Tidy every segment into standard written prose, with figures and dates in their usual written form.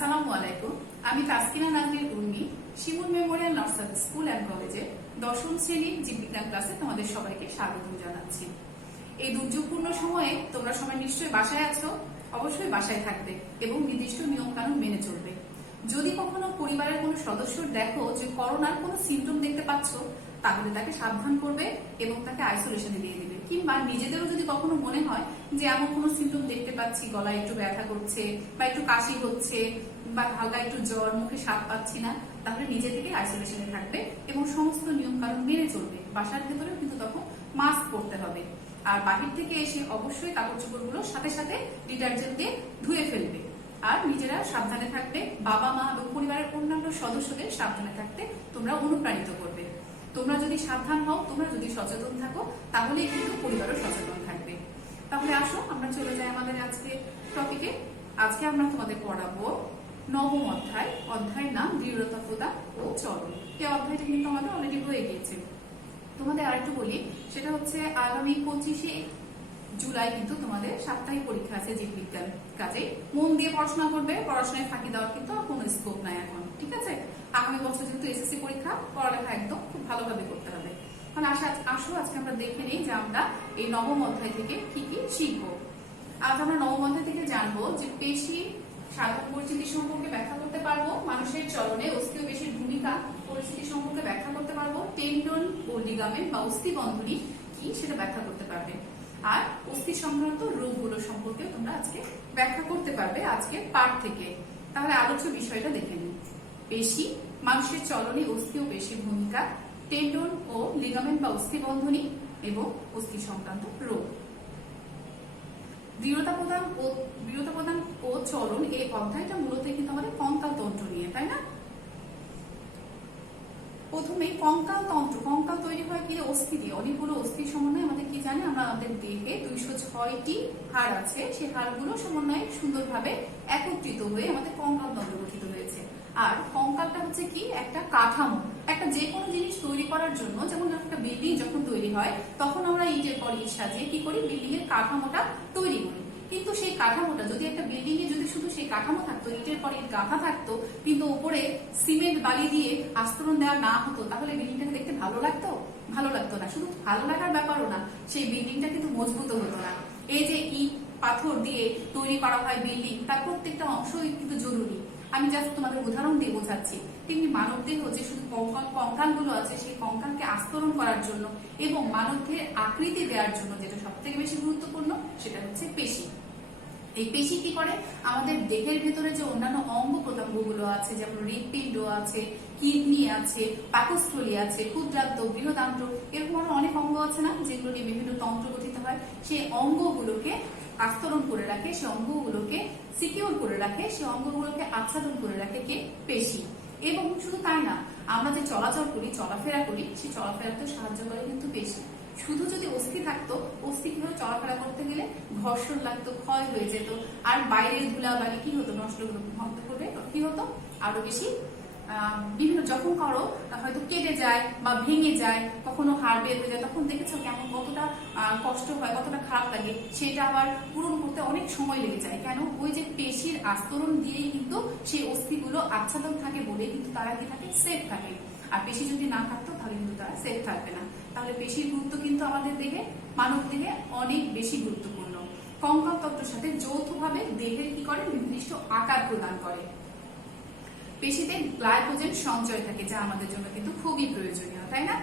আসসালামু আলাইকুম। আমি তাসকিনা নাজনীন উর্মি, শিমুল মেমোরিয়াল নার্সারি স্কুল অ্যান্ড কলেজে দশম শ্রেণীর জীববিজ্ঞান ক্লাসে তোমাদের সবাইকে স্বাগত জানাচ্ছি। এই দুর্যোগপূর্ণ সময়ে তোমরা সবাই নিশ্চয়ই বাসায় আছো, অবশ্যই বাসায় থাকবে এবং নির্দিষ্ট নিয়ম কানুন মেনে চলবে। যদি কখনো পরিবারের কোনো সদস্য দেখো যে করোনার কোনো সিমটম দেখতে পাচ্ছ, তাহলে তাকে সাবধান করবে এবং তাকে আইসোলেশনে দিয়ে দিবে। কিংবা নিজেদেরও যদি কখনো মনে হয় যে এমন কোনো সিমটম দেখতে পাচ্ছি, গলায় একটু ব্যথা করছে বা একটু কাশি হচ্ছে বা হালকা একটু জ্বর, মুখে স্বাদ পাচ্ছি না, তাহলে নিজে থেকে আইসোলেশনে থাকবে এবং সমস্ত নিয়ম কানুন মেনে চলবে। বাসার ভেতরেও কিন্তু তখন মাস্ক পরতে হবে। আর বাহির থেকে এসে অবশ্যই কাপড় চোপড় গুলো সাথে সাথে ডিটারজেন্ট দিয়ে ধুয়ে ফেলবে। আর নিজেরা সাবধানে থাকবে, বাবা মা এবং পরিবারের অন্যান্য সদস্যদের সাবধানে থাকতে তোমরা অনুপ্রাণিত করবে। তোমরা যদি সাবধান হও, তোমরা যদি সচেতন থাকো, তাহলেই কিন্তু পরিবারও সচেতন থাকবে। তাহলে আসো আমরা চলে যাই আমাদের আজকে টপিকে। আজকে আমরা তোমাদের পড়াবো নবম অধ্যায়। অধ্যায়ের নাম দৃঢ়তা প্রদান ও চলন। এই অধ্যায়টা কিন্তু আমাদের অলরেডি হয়ে গিয়েছে। তোমাদের আরেকটু বলি, সেটা হচ্ছে আগামী 25শে জুলাই কিন্তু তোমাদের সাপ্তাহিক পরীক্ষা আছে জীববিজ্ঞান। কাজে মন দিয়ে পড়াশোনা করবে, পড়াশোনায় ফাঁকি দেওয়ার কিন্তু কোনো স্কোপ নাই এখন, ঠিক আছে? আগামী বছর যেহেতু এসএসসি পরীক্ষা, পড়ালেখা একদম খুব ভালোভাবে করতে হবে। তাহলে আসো আজকে আমরা দেখে নিই যে আমরা এই নবম অধ্যায় থেকে কি কি শিখবো। আজ আমরা নবম অধ্যায় থেকে জানবো যে পেশি সাধন পরিচিতি সম্পর্কে ব্যাখ্যা করতে পারবো, মানুষের চলনে অস্থি ও পেশির ভূমিকা পরিস্থিতি সম্পর্কে ব্যাখ্যা করতে পারবো, টেন্ডন ও লিগামেন্ট বা অস্থি বন্ধনী কি সেটা ব্যাখ্যা করতে পারবে, আর অস্থি সংক্রান্ত রোগগুলো সম্পর্কে তোমরা আজকে ব্যাখ্যা করতে পারবে আজকে পাঠ থেকে। তাহলে আলোচ্য বিষয়টা দেখে নিই। পেশি, মানুষের চলনে অস্থি ও পেশির ভূমিকা, টেন্ডন ও লিগামেন্ট বা অস্থি বন্ধনী এবং অস্থি সংক্রান্ত রোগ। দৃঢ়তা প্রদান ও চলন, এই অধ্যায়টা মূলত কিন্তু আমাদের কঙ্কাল তন্ত্র নিয়ে, তাই না? প্রথমে কঙ্কাল তন্ত্র। কঙ্কাল তৈরি হয় কি অস্থি দিয়ে। অনেকগুলো অস্থির সমন্বয়ে আমাদের কি জানি, আমরা আমাদের দেহে 206টি হাড় আছে, সেই হাড়গুলো সমন্বয়ে সুন্দরভাবে একত্রিত হয়ে আমাদের কঙ্কাল তন্ত্র গঠিত হয়েছে। আর কঙ্কালটা হচ্ছে কি একটা কাঠামো। একটা যে কোনো জিনিস তৈরি করার জন্য, যেমন একটা বিল্ডিং যখন তৈরি হয় তখন আমরা ইটের পর ইট সাজিয়ে কি করি, বিল্ডিং এর কাঠামোটা তৈরি করি। কিন্তু সেই কাঠামোটা যদি একটা বিল্ডিং এ যদি শুধু সেই কাঠামো থাকতো, ইটের পর ইট গাঁথা থাকতো, কিন্তু উপরে সিমেন্ট বালি দিয়ে আস্তরণ দেওয়া না হতো, তাহলে বিল্ডিংটাকে দেখতে ভালো লাগতো? ভালো লাগতো না। শুধু ভালো লাগার ব্যাপারও না, সেই বিল্ডিংটা কিন্তু মজবুত হতো না। এই যে ইট পাথর দিয়ে তৈরি করা হয় বিল্ডিং, তার প্রত্যেকটা অংশই কিন্তু জরুরি। আমি জাস্ট তোমাদের উদাহরণ দিয়ে বোঝাচ্ছি। তেমনি মানব দেহ যে শুধু কঙ্কাল গুলো আছে, সেই কঙ্কালকে আস্তরণ করার জন্য এবং মানব দেহের আকৃতি দেওয়ার জন্য যেটা সব থেকে বেশি গুরুত্বপূর্ণ, সেটা হচ্ছে পেশি। এই পেশি কি করে, আমাদের দেহের ভেতরে যে অন্যান্য অঙ্গ প্রত্যঙ্গ গুলো আছে, যেমন হৃৎপিণ্ড আছে, কিডনি আছে, পাকস্থলী আছে, ক্ষুদ্রান্ত, বৃহদান্ত্র, এরকম আরো অনেক অঙ্গ আছে না, যেগুলো নিয়ে বিভিন্ন তন্ত্র গঠিত হয়। সেই অঙ্গগুলোকে আস্তরণ করে রাখে, সেই অঙ্গগুলোকে সিকিউর করে রাখে, সেই অঙ্গগুলোকে আচ্ছাদন করে রাখে কে? পেশি। এবং শুধু তাই না, আমরা যে চলাচল করি, চলাফেরা করি, সেই চলাফেরাতে সাহায্য করে কিন্তু পেশি। শুধু যদি অস্থি থাকতো, অস্থি কিভাবে চলাফেরা করতে গেলে ঘর্ষণ লাগতো, ক্ষয় হয়ে যেত, আর বাইরের ধুলাবালি কি হতো, নষ্ট করে কি হতো, আরো বেশি বিভিন্ন যখন কারো হয়তো কেটে যায় বা ভেঙে যায়, কখনো হাড় বের হয়ে যায়, তখন দেখেছো কেমন কতটা কষ্ট হয়, কতটা খারাপ লাগে। সেটা আবার পূরণ করতে অনেক সময় লেগে যায়। কেন? ওই যে পেশির আস্তরণ দিয়েই কিন্তু সেই অস্থিগুলো আচ্ছাদন থাকে বলে কিন্তু তারা কি থাকে, সেফ থাকে। আর পেশি যদি না থাকতো তাহলে কিন্তু তারা সেফ থাকবে না। তাহলে পেশির গুরুত্ব কিন্তু আমাদের দেহে, মানব দেহে অনেক বেশি গুরুত্বপূর্ণ। কঙ্কাল তন্ত্রের সাথে যৌথভাবে দেহের কি করে, নির্দিষ্ট আকার প্রদান করে। পেশিতে গ্লাইকোজেন সঞ্চয় থাকে, যা আমাদের জন্য কিন্তু খুবই প্রয়োজনীয়, তাই না?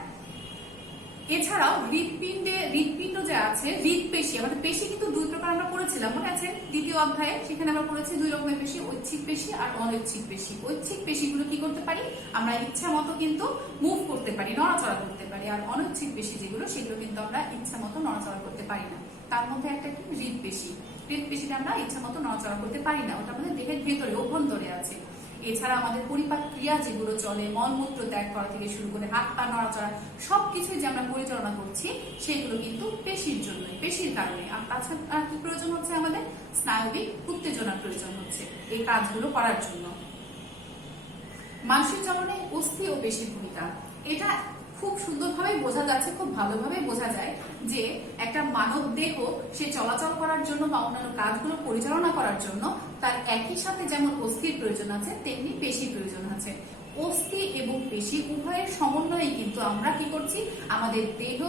এছাড়াও হৃৎপিণ্ড যে আছে, হৃৎপেশি, আমাদের পেশি কিন্তু দুই প্রকার আমরা পড়েছিলাম, মনে আছে? দ্বিতীয় অধ্যায়ে সেখানে আমরা পড়েছি দুই রকমের পেশি, ঐচ্ছিক পেশি আর অনৈচ্ছিক পেশি। ঐচ্ছিক পেশিগুলো কি করতে পারি, আমরা ইচ্ছা মতো কিন্তু মুভ করতে পারি, নড়াচড়া করতে পারি। আর অনৈচ্ছিক পেশি যেগুলো, সেগুলো কিন্তু আমরা ইচ্ছা মতো নড়াচড়া করতে পারি না। তার মধ্যে একটা কি, হৃৎপেশি। হৃৎপেশিটা আমরা ইচ্ছা মতো নড়াচড়া করতে পারি না, ওটা আমাদের দেহের ভেতরে, অভ্যন্তরে আছে। এছাড়া আমাদের পরিপাক ক্রিয়া যেগুলো চলে, মলমূত্র ত্যাগ করা থেকে শুরু করে হাত পা নড়াচড়া, সবকিছুই যে আমরা পরিচালনা করছি, সেগুলো কিন্তু পেশির জন্য, পেশির কারণে। আর তাছাড়া কি প্রয়োজন হচ্ছে, আমাদের স্নায়বিক উত্তেজনার প্রয়োজন হচ্ছে এই কাজগুলো করার জন্য। মানুষের চলনে অস্থি ও পেশির ভূমিকা, এটা খুব সুন্দরভাবে বোঝা যাচ্ছে, খুব ভালোভাবে বোঝা যায় যে একটা মানব দেহ সে চলাচল করার জন্য বা অন্যান্য কাজগুলো পরিচালনা করার জন্য তার একই সাথে যেমন অস্থির প্রয়োজন আছে তেমনি পেশির প্রয়োজন আছে। অস্থি এবং পেশি উভয়ের সমন্বয়ে কিন্তু আমরা কি করছি, আমাদের দেহ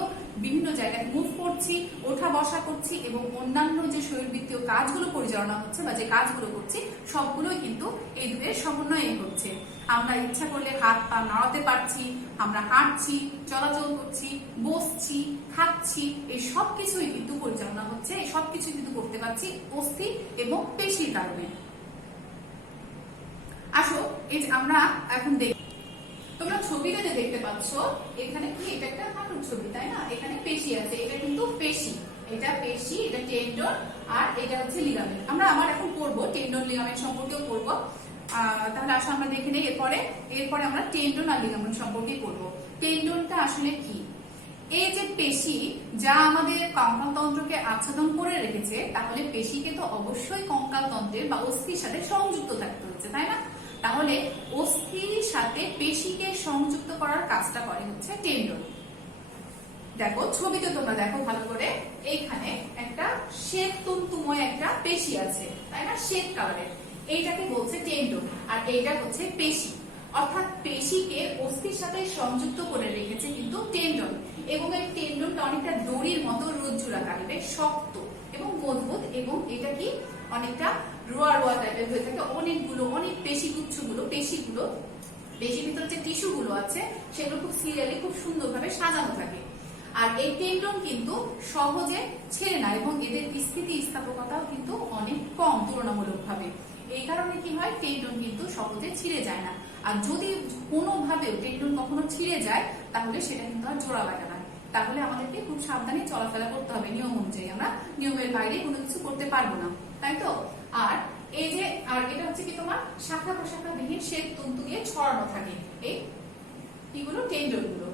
বিভিন্ন জায়গায় মুভ করছি, ওঠা বসা করছি এবং অন্যান্য যে শরীরবৃত্তীয় কাজগুলো পরিচালনা হচ্ছে বা যে কাজগুলো করছি সবগুলোই কিন্তু এই দুয়ের সমন্বয়ে হচ্ছে। আমরা ইচ্ছা করলে হাত পা নাড়াতে পারছি, আমরা হাঁটছি, চলাচল করছি, বসছি, খাচ্ছি, এই সব কিছুই কিন্তু পরিচালনা হচ্ছে, এই সব কিছু কিন্তু করতে পারছি অস্থি এবং পেশির কারণে। আসো এই যে আমরা এখন তোমরা ছবিটা যে দেখতে পাচ্ছ এখানে কি, এটা একটা হাঁটুর ছবি তাই না, এখানে পেশি আছে, এটা কিন্তু পেশি, এটা পেশি, এটা টেন্ডন আর এটা হচ্ছে লিগামেন্ট। আমার এখন করবো টেন্ডন লিগামেন্ট সম্পর্কেও করবো। তাহলে আসলে আমরা দেখে নেই, এরপরে আমরা টেন্ডন আর লিগামেন্ট সম্পর্কে করবো। টেন্ডনটা আসলে কি? এই যে পেশি যা আমাদের কঙ্কালতন্ত্রকে আচ্ছাদন করে রেখেছে, তাহলে পেশিকে তো অবশ্যই কঙ্কালতন্ত্রের বা অস্থির সাথে সংযুক্ত থাকতে হচ্ছে তাই না। তাহলে অস্থির সাথে পেশিকে সংযুক্ত করার কাজটা করে হচ্ছে টেন্ডন। দেখো ছবিতে তোমরা দেখো ভালো করে, এইখানে একটা শ্বেত তন্তুময় একটা পেশি আছে তাই না, শ্বেত কালারের, এইটাকে বলছে টেন্ডন আর এইটা হচ্ছে পেশি। অর্থাৎ পেশিকে অস্থির সাথে সংযুক্ত করে রেখেছে কিন্তু টেন্ডন, এবং এই টেন্ডনটা অনেকটা দড়ির মতো রজ্জুরাকার, বেশ শক্ত এবং মজবুত, এবং এটা কি অনেকটা রোয়া রোয়া টাইপের হয়ে থাকে। অনেক পেশিগুলো পেশির ভিতরে যে টিস্যু গুলো আছে সেগুলো খুব সিরিয়ালি খুব সুন্দরভাবে সাজানো থাকে। আর এই টেন্ডন কিন্তু সহজে ছেড়ে না এবং এদের স্থিতিস্থাপকতাও কিন্তু অনেক কম তুলনামূলকভাবে। এই কারণে কি হয়, টেন্ডন কিন্তু সহজে ছিঁড়ে যায় না। আর যদি কোনোভাবেও টেন্ডন কখনো ছিঁড়ে যায় তাহলে সেটা কিন্তু আর জোড়া লাগে না। তাহলে আমাদেরকে খুব সাবধানে চলাফেরা করতে হবে নিয়ম অনুযায়ী, আমরা নিয়মের বাইরে কোনো কিছু করতে পারবো না, তাই তো। আর এই যে এটা হচ্ছে কি তোমার শাখা প্রশাখা বিহীন শ্বেত তন্তু দিয়ে ছড়ানো থাকে এই এগুলো টেন্ডন গুলো।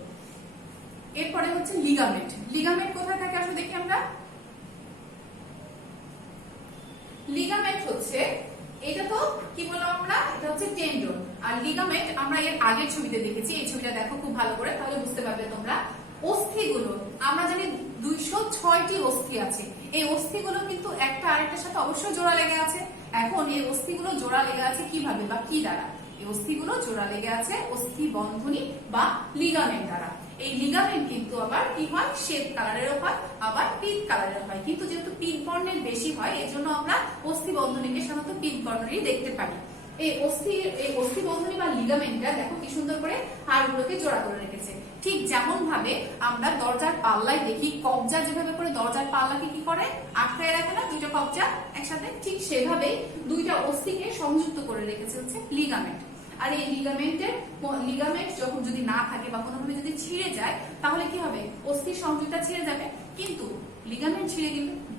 এরপরে হচ্ছে লিগামেন্ট। লিগামেন্ট কোথায় থাকে আসলে দেখি আমরা। লিগামেন্ট হচ্ছে, এটা তো কি বললাম আমরা, এটা হচ্ছে টেন্ডন। আর লিগামেন্ট আমরা এর আগের ছবিতে দেখেছি, এই ছবিটা দেখো খুব ভালো করে, তাহলে বুঝতে পারবে তোমরা। অস্থিগুলো আমরা জানি 206টি অস্থি আছে। এই অস্থিগুলো কিন্তু একটা আরেকটার সাথে অবশ্যই জোড়া লেগে আছে। এখন এই অস্থিগুলো জোড়া লেগে আছে কিভাবে বা কি দ্বারা? এই অস্থিগুলো জোড়া লেগে আছে অস্থি বন্ধনী বা লিগামেন্ট দ্বারা। এই লিগামেন্ট কিন্তু আবার কি হয়, শ্বেত কালারেরও হয় আবার পিঙ্ক কালারেরও হয়, কিন্তু যেহেতু পিঙ্ক বর্ণের বেশি হয় এজন্য আমরা অস্থি বন্ধনীকে সাধারণত পিঙ্ক বর্ণেরই দেখতে পারি। এই অস্থি বন্ধনী বা লিগামেন্টটা দেখো কি সুন্দর করে হাড়গুলোকে জোড়া করে রেখেছে। ঠিক যেমন ভাবে আমরা দরজার পাল্লায় দেখি কবজা যেভাবে করে দরজার পাল্লাকে কি করে আটকায় রাখে না, দুইটা কবজা একসাথে, ঠিক সেভাবেই দুইটা অস্থিকে সংযুক্ত করে রেখেছে হচ্ছে লিগামেন্ট। আর এই লিগামেন্ট যখন যদি না থাকে বা কোনোভাবে যদি ছিঁড়ে যায় তাহলে কি হবে, অস্থির সংযোগটা ছিঁড়ে যাবে, কিন্তু লিগামেন্ট ছিঁড়ে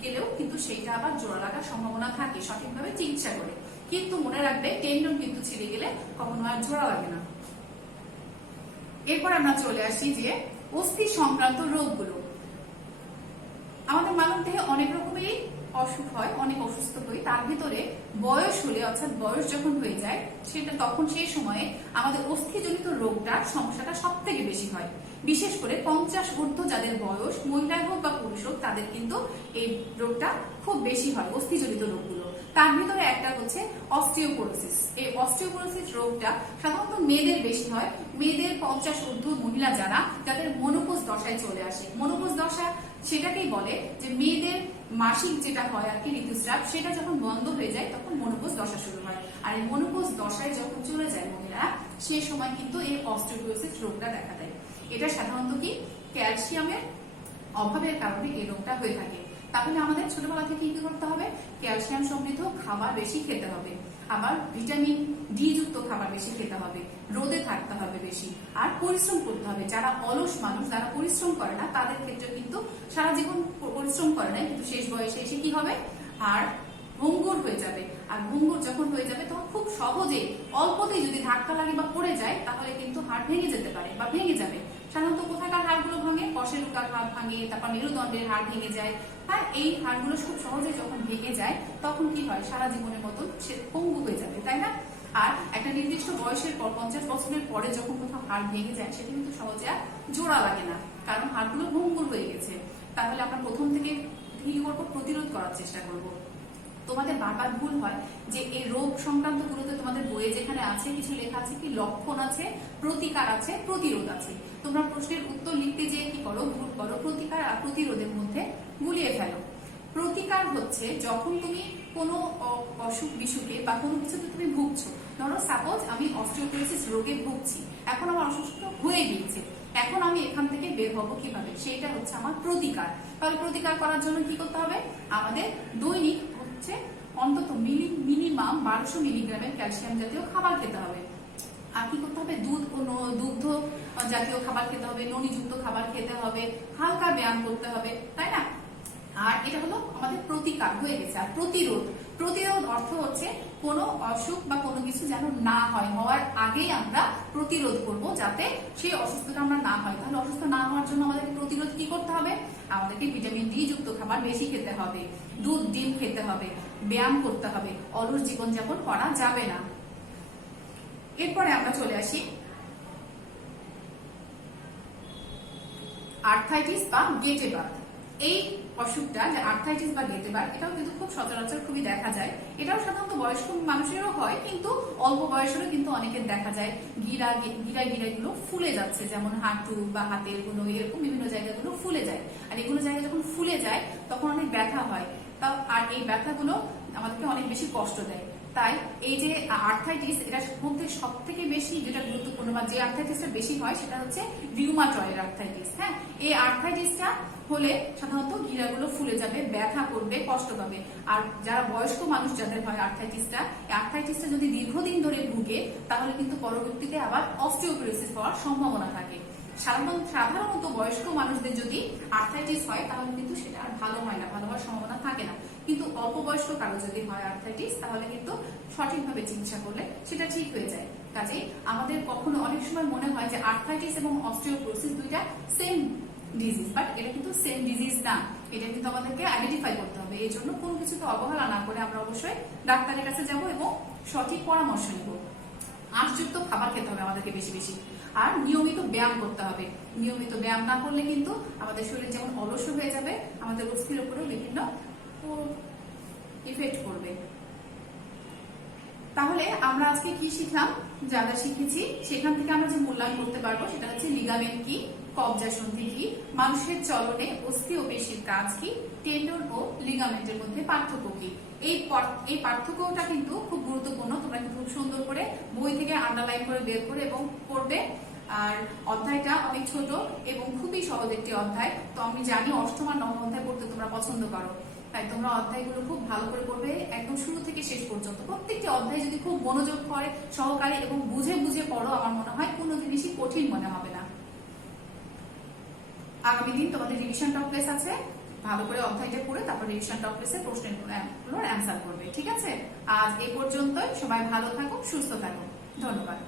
গেলেও কিন্তু সেইটা আবার জোড়া লাগার সম্ভাবনা থাকে সঠিকভাবে চিকিৎসা করে। কিন্তু মনে রাখবে টেন্ডন কিন্তু ছিঁড়ে গেলে কখনো আর জোড়া লাগে না। এরপর আমরা চলে আসি যে অস্থি সংক্রান্ত রোগগুলো। আমাদের মানব দেহে অনেক রকমেরই অসুখ হয়, অনেক অসুস্থ হই, তার ভিতরে বয়স হলে অর্থাৎ বয়স যখন হয়ে যায় সেটা তখন সেই সময়ে আমাদের অস্থিজনিত রোগটার সমস্যাটা সব থেকে বেশি হয়। বিশেষ করে 50 ঊর্ধ্ব যাদের বয়স, মহিলা হোক বা পুরুষ হোক, তাদের কিন্তু এই রোগটা খুব বেশি হয়, অস্থিজনিত রোগগুলো। তার ভিতরে একটা হচ্ছে অস্টিওপোরোসিস। এই অস্টিওপোরোসিস রোগটা সাধারণত মেয়েদের বেশি হয়। মেয়েদের 50 ঊর্ধ্ব মহিলা যাদের মেনোপজ দশায় চলে আসে। মেনোপজ দশা সেটাকেই বলে যে মেয়েদের মাসিক যেটা হয় আর কি, ঋতুস্রাব, সেটা যখন বন্ধ হয়ে যায় তখন মেনোপজ দশা শুরু হয়। আর এই মেনোপজ দশায় যখন চলে যায় মহিলারা, সেই সময় কিন্তু এই অস্টিওপোরোসিস রোগটা দেখা দেয়। এটা সাধারণত কি ক্যালসিয়ামের অভাবের কারণে এই রোগটা হয়ে থাকে। তাহলে আমাদের ছোটবেলা থেকে কি করতে হবে, ক্যালসিয়াম সমৃদ্ধ খাবার বেশি খেতে হবে, আবার ভিটামিন ডি যুক্ত খাবার বেশি খেতে হবে, রোদে থাকতে হবে বেশি, আর পরিশ্রম করতে হবে। যারা অলস মানুষ, যারা পরিশ্রম করে না, তাদের ক্ষেত্রে কিন্তু সারা জীবন পরিশ্রম করে না, কিন্তু শেষ বয়সে এসে কি হবে, আর ভঙ্গুর হয়ে যাবে। আর ভঙ্গুর যখন হয়ে যাবে তখন খুব সহজে অল্পতেই যদি ধাক্কা লাগে বা পড়ে যায় তাহলে কিন্তু হাড় ভেঙে যেতে পারে বা ভেঙে যাবে। সাধারণত কোথাকার হাড়গুলো ভাঙে, কশেরুকার হাড় ভাঙে, তারপর মেরুদণ্ডের হাড় ভেঙে যায়। আর এই হাড়গুলো খুব সহজে যখন ভেঙে যায় তখন কি হয়, সারা জীবনের মতন সে পঙ্গু হয়ে যাবে, তাই না। আর একটা নির্দিষ্ট বয়সের পর 50 বছরের পরে যখন কোথাও হাড় ভেঙে যায় সেটা কিন্তু সহজে আর জোড়া লাগে না, কারণ হাড়গুলো ভঙ্গুর হয়ে গেছে। তাহলে আমরা প্রথম থেকে কি করবো, প্রতিরোধ করার চেষ্টা করব। তোমাদের বারবার ভুল হয় যে এই রোগ সংক্রান্ত গুলোতে তোমাদের বইয়ে যেখানে আছে কিছু লেখা আছে কি লক্ষণ আছে, প্রতিকার আছে, প্রতিরোধ আছে। তোমরা প্রশ্নের উত্তর লিখতে যেয়ে কি করো, ভুল করো, প্রতিকার আর প্রতিরোধের মধ্যে গুলিয়ে ফেলো। প্রতিকার হচ্ছে যখন তুমি কোনো অসুখ বিসুখে বা কোনো কিছুতে তুমি ভুগছো, ধরো সাপোজ আমি অস্টিওপোরোসিস রোগে ভুগছি, এখন আমার অসুস্থ হয়ে গিয়েছে, এখন আমি এখান থেকে বের হবো কিভাবে, সেইটা হচ্ছে আমার প্রতিকার। তাহলে প্রতিকার করার জন্য কি করতে হবে, আমাদের দৈনিক হচ্ছে অন্তত মিনিমাম 1200 মিলিগ্রামের ক্যালসিয়াম জাতীয় খাবার খেতে হবে। আর কি করতে হবে, দুগ্ধ জাতীয় খাবার খেতে হবে, ননিযুক্ত খাবার খেতে হবে, হালকা ব্যায়াম করতে হবে, তাই না? আর এটা হলো আমাদের প্রতিকার হয়ে গেছে। আর প্রতিরোধ অর্থ হচ্ছে কোনো অসুখ বা কোনো কিছু যেন না হয়, হওয়ার আগেই আমরা প্রতিরোধ করব যাতে সেই অসুস্থতা আমরা না হয়। তাহলে অসুস্থ না হওয়ার জন্য আমাদেরকে প্রতিরোধ কি করতে হবে, আমাদেরকে ভিটামিন ডি যুক্ত খাবার বেশি খেতে হবে, দুধ ডিম খেতে হবে, ব্যায়াম করতে হবে, অলস জীবনযাপন করা যাবে না। এরপরে আমরা চলে আসি আর্থ্রাইটিস বা গেটে বাত। এই অসুখটা যে আর্থ্রাইটিস বা গেটে বাত, এটাও কিন্তু খুব সচরাচর খুবই দেখা যায়। এটাও সাধারণত বয়স্ক মানুষেরও হয়, কিন্তু অল্প বয়সেরও কিন্তু অনেকের দেখা যায় গিরাগুলো ফুলে যাচ্ছে, যেমন হাঁটু বা হাতের গুলো এরকম বিভিন্ন জায়গাগুলো ফুলে যায়। আর এগুলো জায়গা যখন ফুলে যায় তখন অনেক ব্যথা হয়। আর এই ব্যথাগুলো আমাদেরকে অনেক বেশি কষ্ট দেয়। তাই এই যে আর্থ্রাইটিস, এটার মধ্যে সব থেকে বেশি যেটা গুরুত্বপূর্ণ বা যে আর্থ্রাইটিসটা বেশি হয় সেটা হচ্ছে রিউমাটয়েড আর্থ্রাইটিস। হ্যাঁ, এই আর্থ্রাইটিসটা হলে সাধারণত গিরাগুলো ফুলে যাবে, ব্যথা করবে, কষ্ট পাবে। আর যারা বয়স্ক মানুষ যাদের হয় আর্থ্রাইটিসটা যদি দীর্ঘদিন ধরে ভুগে, তাহলে কিন্তু পরবর্তীতে আবার অস্টিওপোরোসিস হওয়ার সম্ভাবনা থাকে। সাধারণত বয়স্ক মানুষদের যদি আর্থ্রাইটিস হয় তাহলে কিন্তু সেটা আর ভালো হয় না, ভালো হওয়ার সম্ভাবনা থাকে না। কিন্তু অল্প বয়স্ক কারো যদি হয় আর্থ্রাইটিস, তাহলে কিন্তু সঠিকভাবে চিকিৎসা করলে সেটা ঠিক হয়ে যায়। কাজে আমাদের কখনো অনেক সময় মনে হয় যে আর্থ্রাইটিস এবং অস্টিওপোরোসিস দুইটা সেম ডিজিজ, বাট এটা কিন্তু সেম ডিজিজ না। এটা কিন্তু আমাদেরকে আইডেন্টিফাই করতে হবে। এই জন্য কোনো কিছুকে অবহেলা না করে আমরা অবশ্যই ডাক্তারের কাছে যাব এবং সঠিক পরামর্শ নেব। আঁশযুক্ত খাবার খেতে হবে আমাদেরকে বেশি বেশি, আর নিয়মিত ব্যায়াম করতে হবে। নিয়মিত ব্যায়াম না করলে কিন্তু আমাদের শরীর যেমন অলস হয়ে যাবে, আমাদের অস্থির উপরেও বিভিন্ন ইফেক্ট করবে। তাহলে আমরা আজকে কি শিখলাম, যা যা শিখেছি সেখান থেকে আমরা যে মূল্যায়ন করতে পারবো সেটা হচ্ছে লিগামেন্ট কি, কবজা সন্ধি কি, মানুষের চলনে অস্থি ও পেশির কাজ কি, টেন্ডন ও লিগামেন্টের মধ্যে পার্থক্য কি। এই পার্থক্যটা কিন্তু খুব গুরুত্বপূর্ণ। তোমরা কিন্তু খুব সুন্দর করে বই থেকে আন্ডারলাইন করে বের করে এবং পড়বে। আর অধ্যায়টা অনেক ছোট এবং খুবই সহজ একটি অধ্যায়। তো আমি জানি অষ্টম আর নবম অধ্যায় পড়তে তোমরা পছন্দ করো, তাই তোমরা অধ্যায়গুলো খুব ভালো করে পড়বে, একদম শুরু থেকে শেষ পর্যন্ত। প্রত্যেকটি অধ্যায় যদি খুব মনোযোগ করে সহকারে এবং বুঝে বুঝে পড়ো, আমার মনে হয় কোনো জিনিসই কঠিন মনে হবে না। আগামী দিন তোমাদের রিভিশন টপ ক্লাস আছে, ভালো করে অধ্যায়টা পড়ে তারপর রিভিশন টপ ক্লাসে প্রশ্নগুলোর অ্যান্সার করবে। ঠিক আছে, আজ এই পর্যন্তই। সবাই ভালো থাকো, সুস্থ থাকো, ধন্যবাদ।